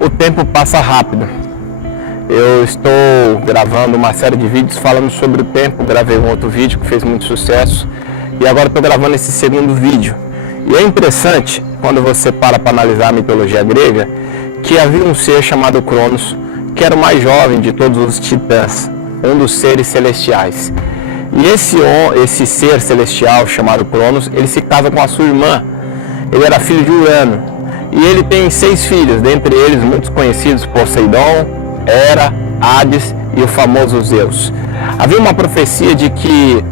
O tempo passa rápido. Eu estou gravando uma série de vídeos falando sobre o tempo. Gravei um outro vídeo que fez muito sucesso e agora estou gravando esse segundo vídeo. E é interessante, quando você para analisar a mitologia grega, que havia um ser chamado Cronos, que era o mais jovem de todos os titãs, um dos seres celestiais. E esse ser celestial chamado Cronos, ele se casa com a sua irmã. Ele era filho de Urano. E ele tem 6 filhos, dentre eles muitos conhecidos: Poseidon, Hera, Hades e o famoso Zeus. Havia uma profecia de que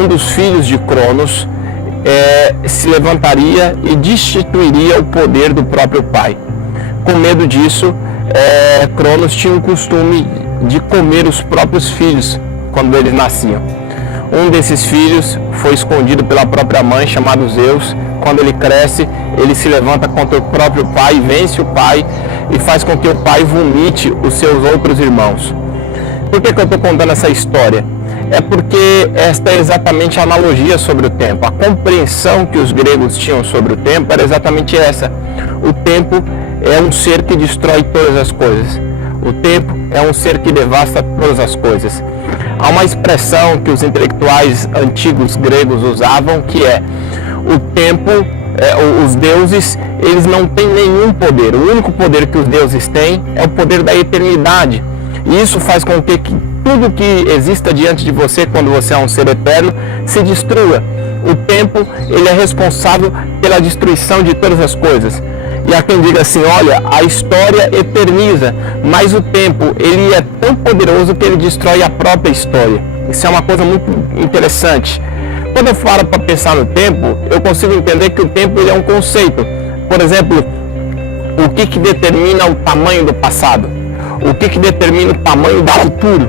um dos filhos de Cronos se levantaria e destituiria o poder do próprio pai. Com medo disso, Cronos tinha o costume de comer os próprios filhos quando eles nasciam. Um desses filhos foi escondido pela própria mãe, chamado Zeus. Quando ele cresce, ele se levanta contra o próprio pai, vence o pai e faz com que o pai vomite os seus outros irmãos. Por que eu estou contando essa história? É porque esta é exatamente a analogia sobre o tempo. A compreensão que os gregos tinham sobre o tempo era exatamente essa. O tempo é um ser que destrói todas as coisas. O tempo é um ser que devasta todas as coisas. Há uma expressão que os intelectuais antigos gregos usavam, que é: o tempo, os deuses, eles não têm nenhum poder. O único poder que os deuses têm é o poder da eternidade. E isso faz com que tudo que exista diante de você, quando você é um ser eterno, se destrua. O tempo, ele é responsável pela destruição de todas as coisas. E há quem diga assim: olha, a história eterniza, mas o tempo, ele é tão poderoso que ele destrói a própria história. Isso é uma coisa muito interessante. Quando eu falo para pensar no tempo, eu consigo entender que o tempo, ele é um conceito. Por exemplo, o que determina o tamanho do passado? O que determina o tamanho do futuro?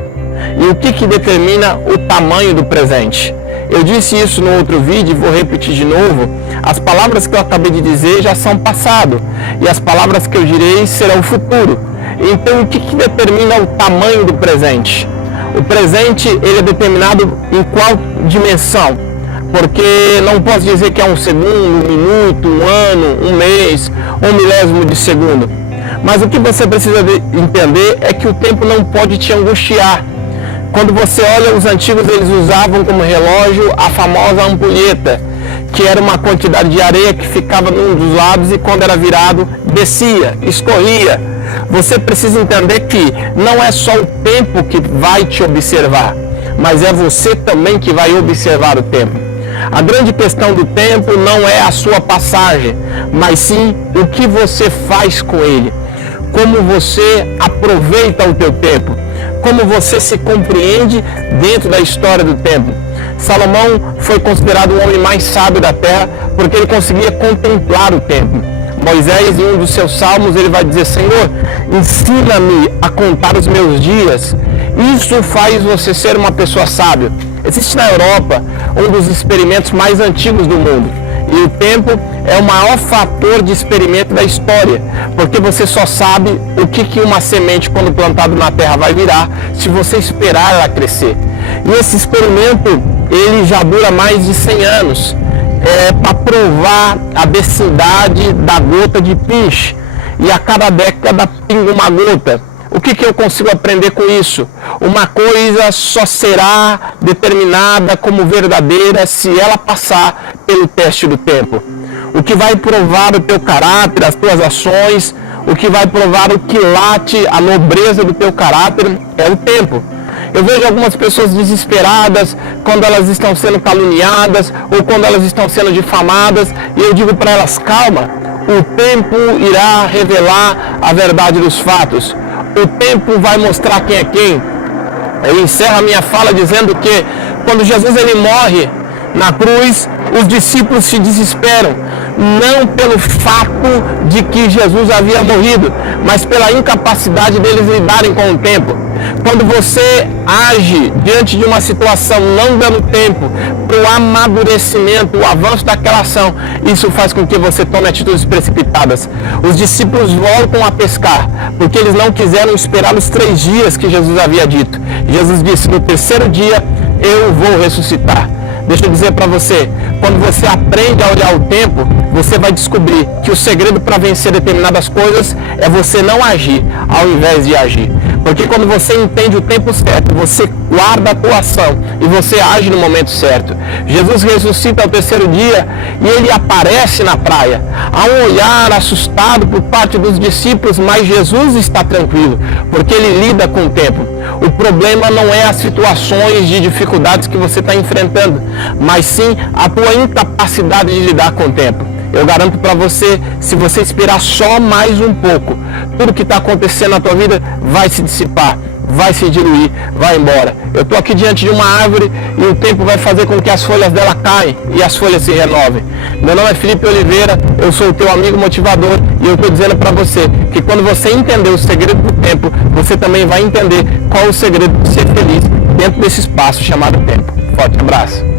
E o que determina o tamanho do presente? Eu disse isso no outro vídeo e vou repetir de novo. As palavras que eu acabei de dizer já são passado, e as palavras que eu direi serão futuro. Então, o que determina o tamanho do presente? O presente, ele é determinado em qual dimensão? Porque não posso dizer que é um segundo, um minuto, um ano, um mês, um milésimo de segundo. Mas o que você precisa entender é que o tempo não pode te angustiar. Quando você olha, os antigos, eles usavam como relógio a famosa ampulheta, que era uma quantidade de areia que ficava num dos lados e quando era virado, descia, escorria. Você precisa entender que não é só o tempo que vai te observar, mas é você também que vai observar o tempo. A grande questão do tempo não é a sua passagem, mas sim o que você faz com ele. Como você aproveita o teu tempo. Como você se compreende dentro da história do tempo. Salomão foi considerado o homem mais sábio da terra porque ele conseguia contemplar o tempo. Moisés, em um dos seus salmos, ele vai dizer: Senhor, ensina-me a contar os meus dias. Isso faz você ser uma pessoa sábia. Existe na Europa um dos experimentos mais antigos do mundo. E o tempo é o maior fator de experimento da história, porque você só sabe o que uma semente, quando plantada na terra, vai virar, se você esperar ela crescer. E esse experimento, ele já dura mais de 100 anos, para provar a densidade da gota de peixe. E a cada década pinga uma gota. O que eu consigo aprender com isso? Uma coisa só será determinada como verdadeira se ela passar pelo teste do tempo. O que vai provar o teu caráter, as tuas ações, o que vai provar o quilate, a nobreza do teu caráter é o tempo. Eu vejo algumas pessoas desesperadas quando elas estão sendo caluniadas ou quando elas estão sendo difamadas, e eu digo para elas: calma, o tempo irá revelar a verdade dos fatos. O tempo vai mostrar quem é quem. Eu encerro a minha fala dizendo que quando Jesus ele morre na cruz, os discípulos se desesperam, não pelo fato de que Jesus havia morrido, mas pela incapacidade deles lidarem com o tempo. Quando você age diante de uma situação não dando tempo para o amadurecimento, o avanço daquela ação, isso faz com que você tome atitudes precipitadas. Os discípulos voltam a pescar, porque eles não quiseram esperar os 3 dias que Jesus havia dito. Jesus disse: no 3º dia eu vou ressuscitar. Deixa eu dizer para você, quando você aprende a olhar o tempo, você vai descobrir que o segredo para vencer determinadas coisas é você não agir ao invés de agir. Porque quando você entende o tempo certo, você guarda a tua ação e você age no momento certo. Jesus ressuscita ao terceiro dia e ele aparece na praia. Há um olhar assustado por parte dos discípulos, mas Jesus está tranquilo, porque ele lida com o tempo. O problema não é as situações de dificuldades que você está enfrentando, mas sim a tua incapacidade de lidar com o tempo. Eu garanto para você, se você esperar só mais um pouco, tudo que está acontecendo na tua vida vai se dissipar, vai se diluir, vai embora. Eu estou aqui diante de uma árvore e o tempo vai fazer com que as folhas dela caem e as folhas se renovem. Meu nome é Felipe Oliveira, eu sou o teu amigo motivador e eu estou dizendo para você que quando você entender o segredo do tempo, você também vai entender qual é o segredo de ser feliz dentro desse espaço chamado tempo. Forte abraço.